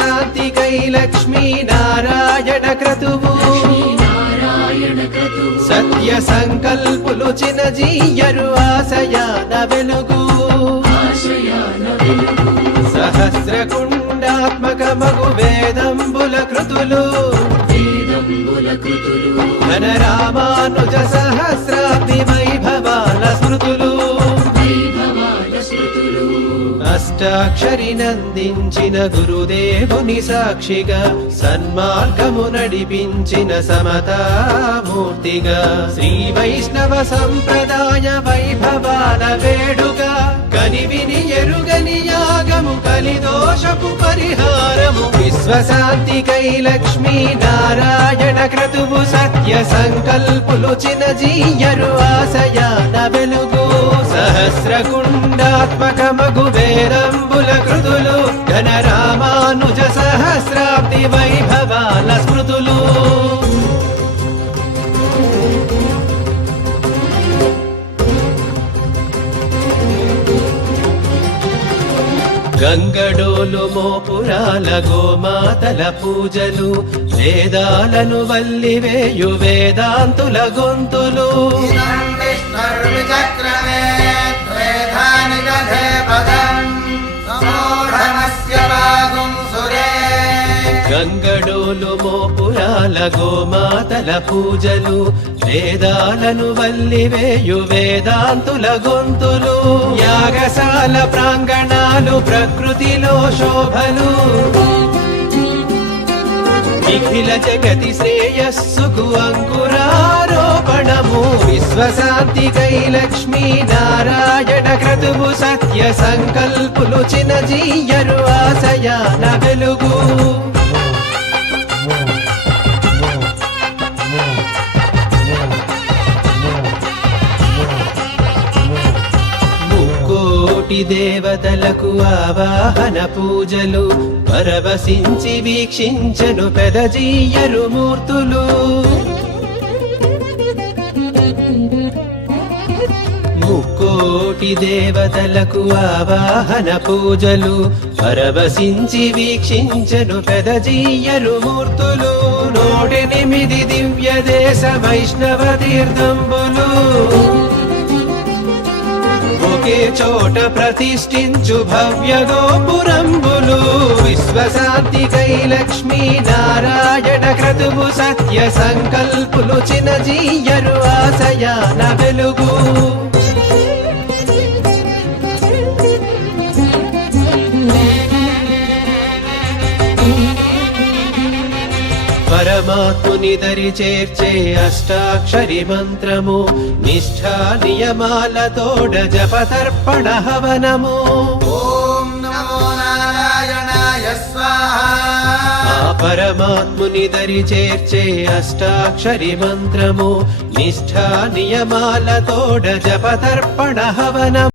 విశ్వశాంతికై లక్ష్మీ నారాయణ క్రతువు సత్య సంకల్పులు చినజీయరు ఆశయాన వెలుగు సహస్రకుండాత్మకమగు వేదంబుల కృతులు ఘనరామానుజ సహస్రాబ్ది వైభవాల స్మృతులు అష్టాక్షరి నందించిన గురుదేవుని సాక్షిగా సన్మార్గము నడిపించిన సమతామూర్తిగా శ్రీ వైష్ణవ సంప్రదాయ వైభవాల వేడుక కనివిని ఎరుగని యాగము కలిదోషపు పరిహారము విశ్వశాంతికై లక్ష్మీ నారాయణ క్రతువు సత్య సంకల్పులు చినజీయరు ఆశయాన వెలుగు సహస్రకుండాత్మకమగు వేదంబుల కృతులు ఘనరామానుజ సహస్రాబ్ది వైభవాల స్మృతులు గంగడోలు మోపురాల గోమాతల పూజలు వేదాలను వల్లివేయు వేదాంతుల గొంతులు గంగడోలు మోపురాల గోమాతల పూజలు వేదాలను వల్లివేయు వేదాంతుల గొంతులు యాగశాల ప్రాంగణాలు ప్రకృతిలో శోభలు నిఖిల జగతి శ్రేయస్సుకు అంకురారోపణము విశ్వశాంతికై లక్ష్మీ నారాయణ క్రతువు సత్య సంకల్పులు చినజీయరు ఆశయాన వెలుగు కోటి దేవతలకు ఆవాహన పూజలు పరవశించి వీక్షించను పెదజీయరు మూర్తులు ముక్కోటి దేవతలకు ఆవాహన పూజలు పరవశించి వీక్షించను పెదజీయరు మూర్తులు 108 దివ్య దేశ వైష్ణవ తీర్థంబులు ఒకే చోట ప్రతిష్ఠించు భవ్య గోపురంబులు విశ్వశాంతికై లక్ష్మీ నారాయణ క్రతువు సత్య సంకల్పులు చినజీయరు ఆశయాన వెలుగు పరమాత్ముని దరి చేర్చే అష్టాక్షరి మంత్రము నిష్ఠా నియమాలతోడ జపతర్పణ హవనము ఓం నమో నారాయణాయ స్వాహా పరమాత్ముని దరి చేర్చే అష్టాక్షరి మంత్రము నిష్ఠా నియమాలతోడ జపతర్పణ హవనము